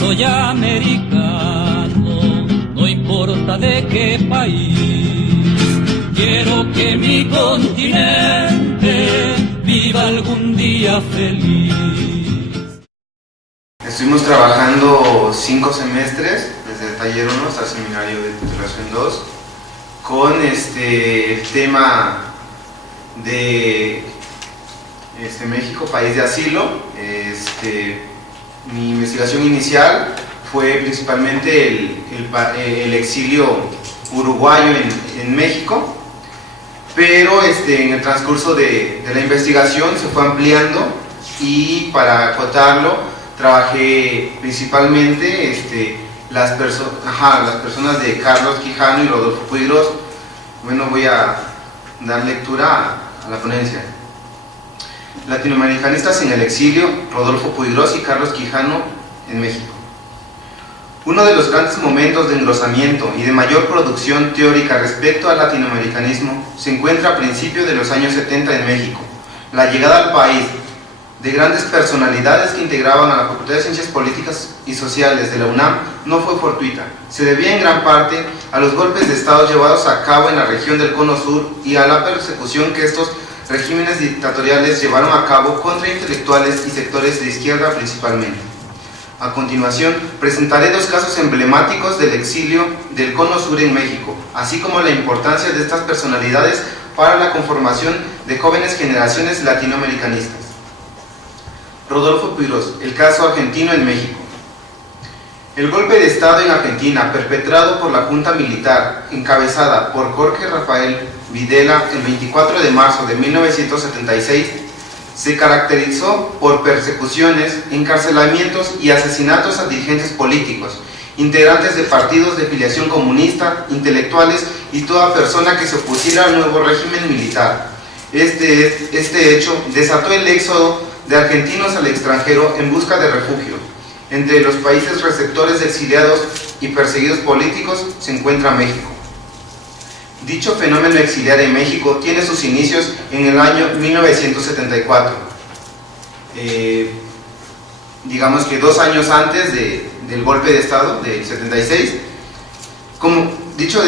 soy americano, no importa de qué país. Quiero que mi continente viva algún día feliz. Estuvimos trabajando 5 semestres, desde el taller 1 hasta el seminario de titulación 2, con el tema de México, país de asilo. Mi investigación inicial fue principalmente el exilio uruguayo en México, pero en el transcurso de la investigación se fue ampliando, y para acotarlo trabajé principalmente las personas de Carlos Quijano y Rodolfo Puigros. Bueno, voy a dar lectura a la ponencia. Latinoamericanistas en el exilio, Rodolfo Puigros y Carlos Quijano en México. Uno de los grandes momentos de engrosamiento y de mayor producción teórica respecto al latinoamericanismo se encuentra a principios de los años 70 en México. La llegada al país de grandes personalidades que integraban a la Facultad de Ciencias Políticas y Sociales de la UNAM no fue fortuita. Se debía en gran parte a los golpes de Estado llevados a cabo en la región del Cono Sur y a la persecución que estos regímenes dictatoriales llevaron a cabo contra intelectuales y sectores de izquierda principalmente. A continuación, presentaré 2 casos emblemáticos del exilio del Cono Sur en México, así como la importancia de estas personalidades para la conformación de jóvenes generaciones latinoamericanistas. Rodolfo Puigros, el caso argentino en México. El golpe de Estado en Argentina, perpetrado por la Junta Militar, encabezada por Jorge Rafael Videla el 24 de marzo de 1976, se caracterizó por persecuciones, encarcelamientos y asesinatos a dirigentes políticos, integrantes de partidos de filiación comunista, intelectuales y toda persona que se opusiera al nuevo régimen militar. Este hecho desató el éxodo de argentinos al extranjero en busca de refugio. Entre los países receptores de exiliados y perseguidos políticos se encuentra México. Dicho fenómeno exiliar en México tiene sus inicios en el año 1974. Digamos que 2 años antes del golpe de Estado del 76. Como dicho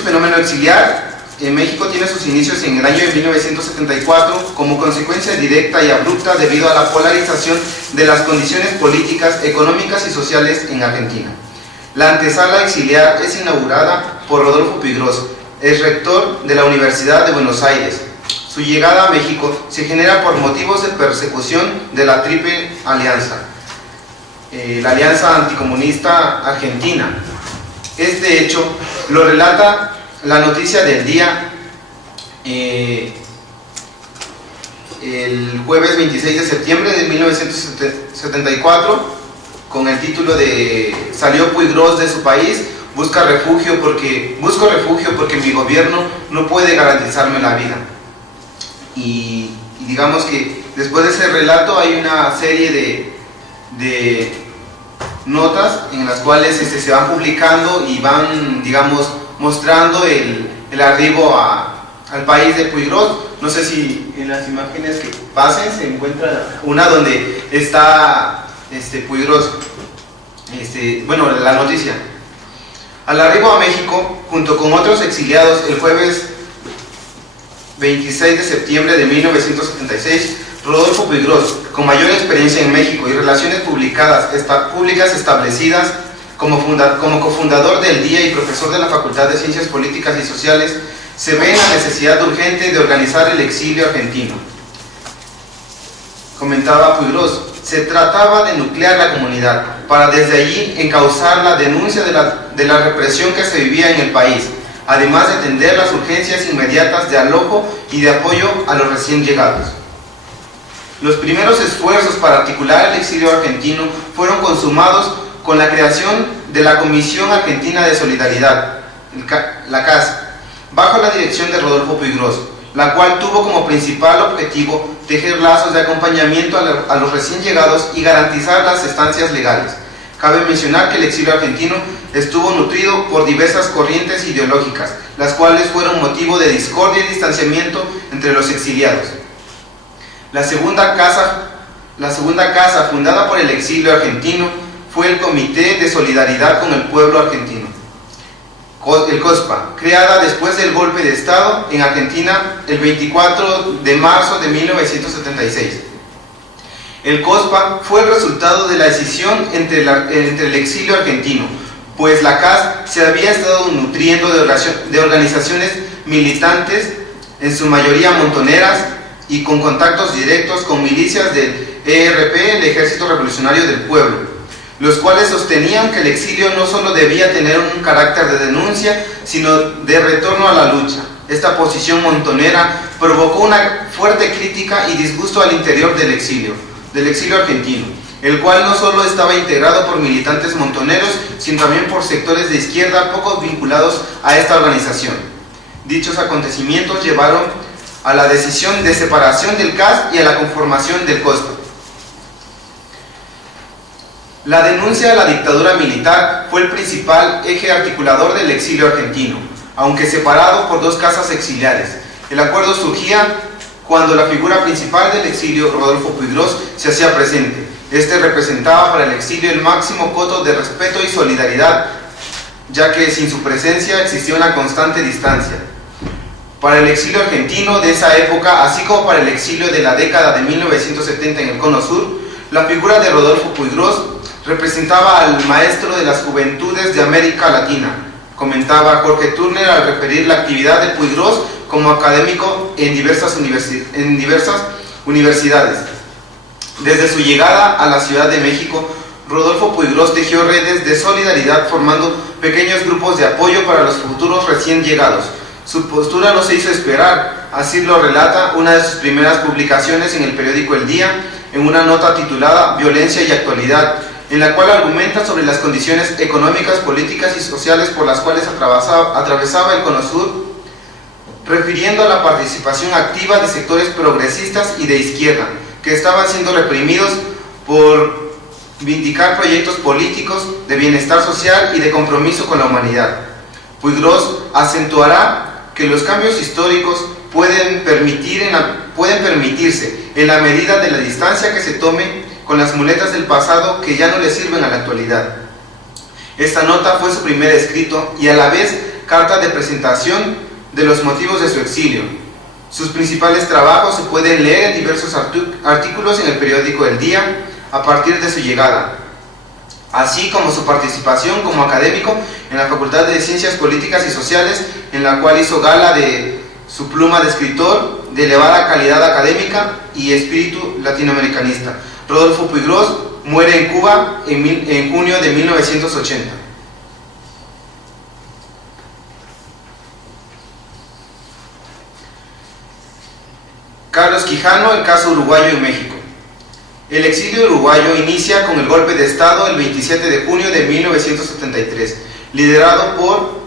fenómeno exiliar en México tiene sus inicios en el año de 1974 como consecuencia directa y abrupta debido a la polarización de las condiciones políticas, económicas y sociales en Argentina. La antesala exiliar es inaugurada por Rodolfo Puigros, es rector de la Universidad de Buenos Aires. Su llegada a México se genera por motivos de persecución de la Triple Alianza, la Alianza Anticomunista Argentina. Este hecho lo relata la noticia del día el jueves 26 de septiembre de 1974, con el título de "Salió Puigros de su país, busco refugio porque mi gobierno no puede garantizarme la vida". Y digamos que después de ese relato hay una serie de notas en las cuales se van publicando y van, digamos, mostrando el arribo al país de Puigros. No sé si en las imágenes que pasen se encuentra una donde está Puigros, bueno, la noticia. Al arribo a México, junto con otros exiliados, el jueves 26 de septiembre de 1976, Rodolfo Puigros, con mayor experiencia en México y relaciones públicas establecidas, como cofundador del DIA y profesor de la Facultad de Ciencias Políticas y Sociales, se ve en la necesidad urgente de organizar el exilio argentino. Comentaba Puigros, se trataba de nuclear la comunidad, para desde allí encauzar la denuncia de la represión que se vivía en el país, además de atender las urgencias inmediatas de alojo y de apoyo a los recién llegados. Los primeros esfuerzos para articular el exilio argentino fueron consumados con la creación de la Comisión Argentina de Solidaridad, la CAS, bajo la dirección de Rodolfo Puigros, la cual tuvo como principal objetivo tejer lazos de acompañamiento a los recién llegados y garantizar las estancias legales. Cabe mencionar que el exilio argentino estuvo nutrido por diversas corrientes ideológicas, las cuales fueron motivo de discordia y distanciamiento entre los exiliados. La segunda casa fundada por el exilio argentino fue el Comité de Solidaridad con el Pueblo Argentino, el COSPA, creada después del golpe de Estado en Argentina el 24 de marzo de 1976. El COSPA fue el resultado de la decisión entre el exilio argentino, pues la CAS se había estado nutriendo de organizaciones militantes, en su mayoría montoneras, y con contactos directos con milicias del ERP, el Ejército Revolucionario del Pueblo, los cuales sostenían que el exilio no solo debía tener un carácter de denuncia, sino de retorno a la lucha. Esta posición montonera provocó una fuerte crítica y disgusto al interior del exilio argentino, el cual no solo estaba integrado por militantes montoneros, sino también por sectores de izquierda poco vinculados a esta organización. Dichos acontecimientos llevaron a la decisión de separación del CAS y a la conformación del COSPA. La denuncia a la dictadura militar fue el principal eje articulador del exilio argentino, aunque separado por dos casas exiliares. El acuerdo surgía cuando la figura principal del exilio, Rodolfo Puigros, se hacía presente. Este representaba para el exilio el máximo coto de respeto y solidaridad, ya que sin su presencia existía una constante distancia. Para el exilio argentino de esa época, así como para el exilio de la década de 1970 en el Cono Sur, la figura de Rodolfo Puigros representaba al maestro de las juventudes de América Latina, comentaba Jorge Turner al referir la actividad de Puigros como académico en diversas universidades. Desde su llegada a la Ciudad de México, Rodolfo Puigros tejió redes de solidaridad formando pequeños grupos de apoyo para los futuros recién llegados. Su postura no se hizo esperar, así lo relata una de sus primeras publicaciones en el periódico El Día, en una nota titulada Violencia y Actualidad, en la cual argumenta sobre las condiciones económicas, políticas y sociales por las cuales atravesaba el Cono Sur, refiriendo a la participación activa de sectores progresistas y de izquierda, que estaban siendo reprimidos por vindicar proyectos políticos de bienestar social y de compromiso con la humanidad. Puigros acentuará que los cambios históricos pueden permitirse en la medida de la distancia que se tome con las muletas del pasado que ya no le sirven a la actualidad. Esta nota fue su primer escrito y a la vez carta de presentación de los motivos de su exilio. Sus principales trabajos se pueden leer en diversos artículos en el periódico El Día a partir de su llegada, así como su participación como académico en la Facultad de Ciencias Políticas y Sociales, en la cual hizo gala de su pluma de escritor de elevada calidad académica y espíritu latinoamericanista. Rodolfo Puigros muere en Cuba en junio de 1980. Carlos Quijano, el caso uruguayo en México. El exilio uruguayo inicia con el golpe de Estado el 27 de junio de 1973, liderado por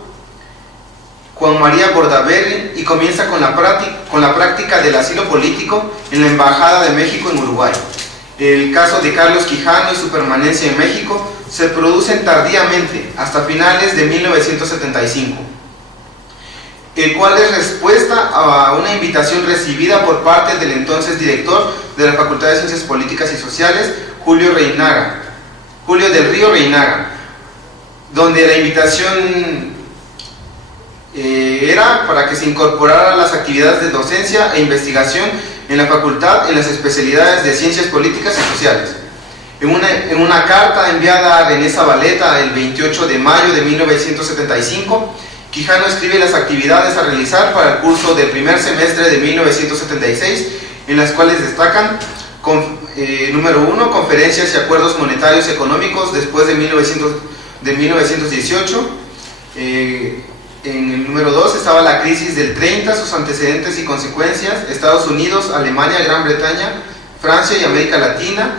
Juan María Bordaberry, y comienza con la práctica del asilo político en la Embajada de México en Uruguay. El caso de Carlos Quijano y su permanencia en México se producen tardíamente, hasta finales de 1975, el cual es respuesta a una invitación recibida por parte del entonces director de la Facultad de Ciencias Políticas y Sociales, Julio del Río Reinaga, donde la invitación era para que se incorporara a las actividades de docencia e investigación en la facultad en las especialidades de Ciencias Políticas y Sociales. En una carta enviada a René Zabaleta el 28 de mayo de 1975, Quijano escribe las actividades a realizar para el curso del primer semestre de 1976, en las cuales destacan, número 1, conferencias y acuerdos monetarios económicos después de 1918. En el número 2 estaba la crisis del 30, sus antecedentes y consecuencias, Estados Unidos, Alemania, Gran Bretaña, Francia y América Latina,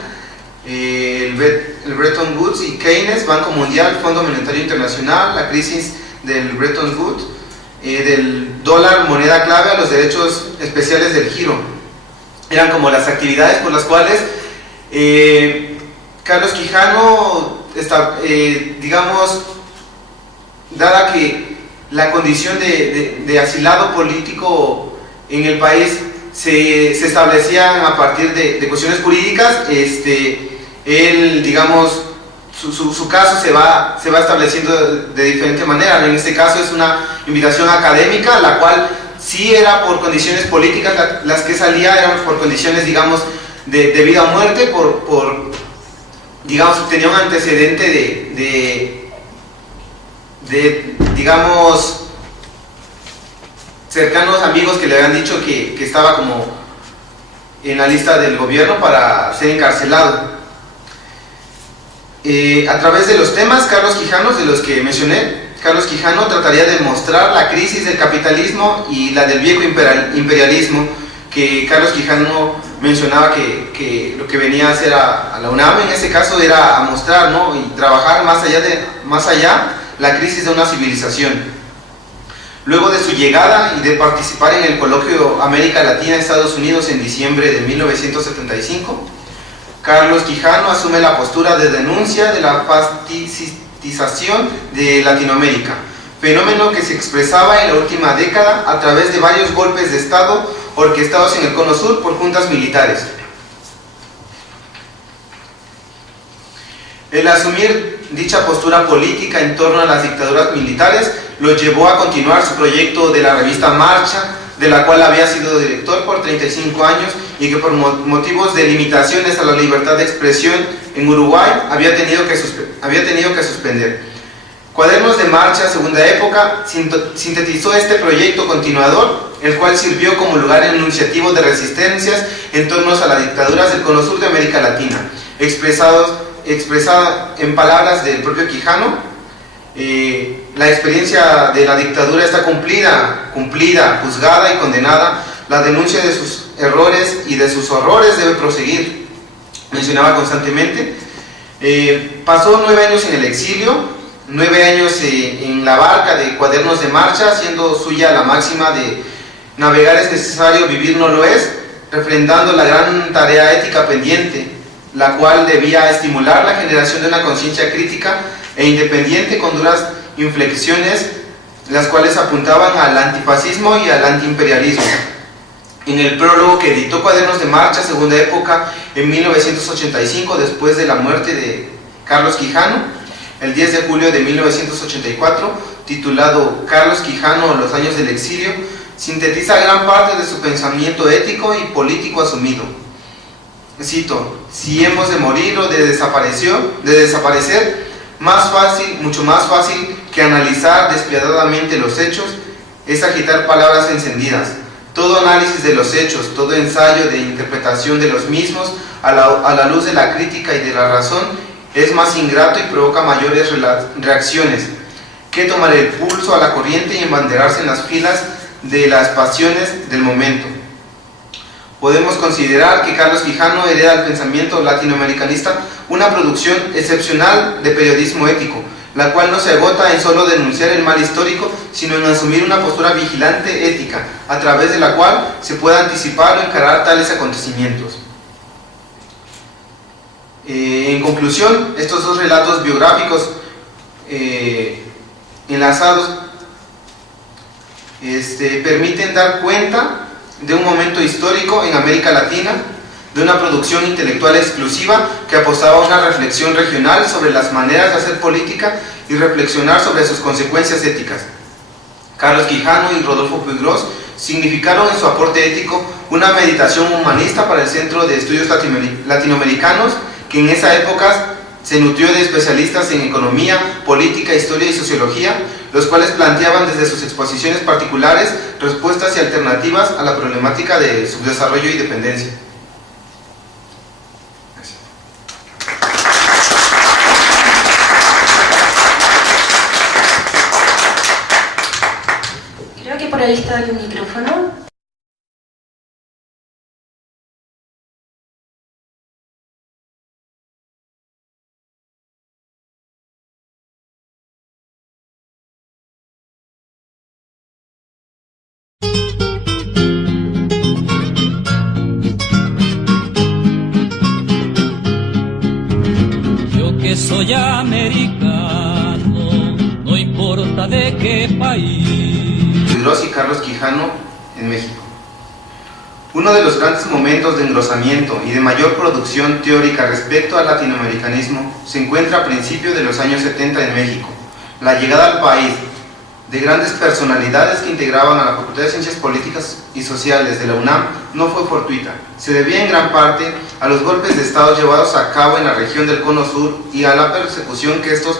el Bretton Woods y Keynes, Banco Mundial, Fondo Monetario Internacional, la crisis del Bretton Woods, del dólar, moneda clave, a los derechos especiales del giro. Eran como las actividades por las cuales Carlos Quijano, digamos, dada que la condición de asilado político en el país se establecían a partir de cuestiones jurídicas, él, digamos, su caso se va estableciendo de diferente manera. En este caso es una invitación académica, la cual sí era por condiciones políticas, las que salía eran por condiciones, digamos, de vida o muerte, digamos, tenía un antecedente de digamos, cercanos amigos que le habían dicho que estaba como en la lista del gobierno para ser encarcelado. A través de los temas, Carlos Quijano, de los que mencioné, Carlos Quijano trataría de mostrar la crisis del capitalismo y la del viejo imperialismo, que Carlos Quijano mencionaba que lo que venía a hacer a la UNAM en este caso era a mostrar, ¿no?, y trabajar más allá la crisis de una civilización. Luego de su llegada y de participar en el coloquio América Latina-Estados Unidos en diciembre de 1975, Carlos Quijano asume la postura de denuncia de la fasticización de Latinoamérica, fenómeno que se expresaba en la última década a través de varios golpes de Estado orquestados en el Cono Sur por juntas militares. El asumir dicha postura política en torno a las dictaduras militares lo llevó a continuar su proyecto de la revista Marcha, de la cual había sido director por 35 años y que por motivos de limitaciones a la libertad de expresión en Uruguay había tenido que suspender. Cuadernos de Marcha, segunda época, sintetizó este proyecto continuador, el cual sirvió como lugar enunciativo de resistencias en torno a las dictaduras del Cono Sur de América Latina, expresada en palabras del propio Quijano. La experiencia de la dictadura está cumplida, juzgada y condenada. La denuncia de sus errores y de sus horrores debe proseguir, mencionaba constantemente. Pasó 9 años en el exilio, 9 años en la barca de Cuadernos de Marcha, siendo suya la máxima de navegar es necesario, vivir no lo es, refrendando la gran tarea ética pendiente, la cual debía estimular la generación de una conciencia crítica e independiente con duras inflexiones, las cuales apuntaban al antifascismo y al antiimperialismo. En el prólogo que editó Cuadernos de Marcha, segunda época, en 1985, después de la muerte de Carlos Quijano, el 10 de julio de 1984, titulado Carlos Quijano, los años del exilio, sintetiza gran parte de su pensamiento ético y político asumido. Cito: si hemos de morir o de desaparecer, mucho más fácil que analizar despiadadamente los hechos, es agitar palabras encendidas. Todo análisis de los hechos, todo ensayo de interpretación de los mismos a la luz de la crítica y de la razón es más ingrato y provoca mayores reacciones que tomar el pulso a la corriente y embanderarse en las filas de las pasiones del momento. Podemos considerar que Carlos Quijano hereda al pensamiento latinoamericanista una producción excepcional de periodismo ético, la cual no se agota en solo denunciar el mal histórico, sino en asumir una postura vigilante ética, a través de la cual se pueda anticipar o encarar tales acontecimientos. En conclusión, estos dos relatos biográficos enlazados permiten dar cuenta de un momento histórico en América Latina, de una producción intelectual exclusiva que apostaba a una reflexión regional sobre las maneras de hacer política y reflexionar sobre sus consecuencias éticas. Carlos Quijano y Rodolfo Puigros significaron en su aporte ético una meditación humanista para el Centro de Estudios Latinoamericanos, que en esa época se nutrió de especialistas en economía, política, historia y sociología, los cuales planteaban desde sus exposiciones particulares respuestas y alternativas a la problemática de subdesarrollo y dependencia. Creo que por ahí está el micrófono. Soy americano, no importa de qué país. Puigros y Carlos Quijano en México. Uno de los grandes momentos de engrosamiento y de mayor producción teórica respecto al latinoamericanismo se encuentra a principios de los años 70 en México. La llegada al país de grandes personalidades que integraban a la Facultad de Ciencias Políticas y Sociales de la UNAM no fue fortuita. Se debía en gran parte a los golpes de Estado llevados a cabo en la región del Cono Sur y a la persecución que estos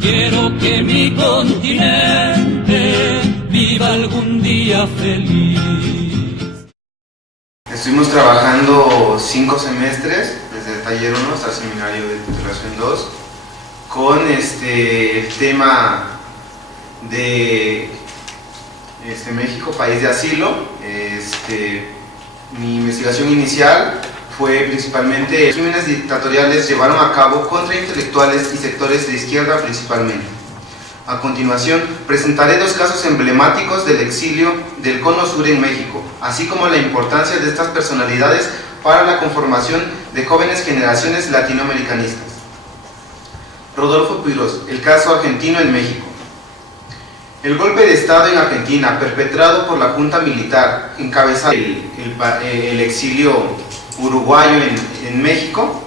Quiero que mi continente viva algún día feliz. Estuvimos trabajando 5 semestres, desde el taller 1 hasta el seminario de titulación 2, con el tema de México, país de asilo. Mi investigación inicial fue principalmente crímenes dictatoriales llevaron a cabo contra intelectuales y sectores de izquierda principalmente. A continuación, presentaré 2 casos emblemáticos del exilio del Cono Sur en México, así como la importancia de estas personalidades para la conformación de jóvenes generaciones latinoamericanistas. Rodolfo Puigros, el caso argentino en México. El golpe de Estado en Argentina, perpetrado por la Junta Militar, encabezado el exilio uruguayo en México,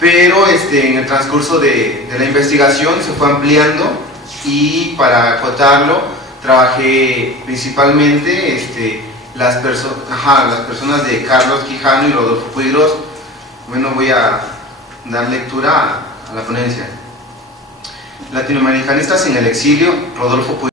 pero en el transcurso de la investigación se fue ampliando y para acotarlo trabajé principalmente las personas de Carlos Quijano y Rodolfo Puigros. Bueno, voy a dar lectura a la ponencia. Latinoamericanistas en el exilio, Rodolfo Puigros.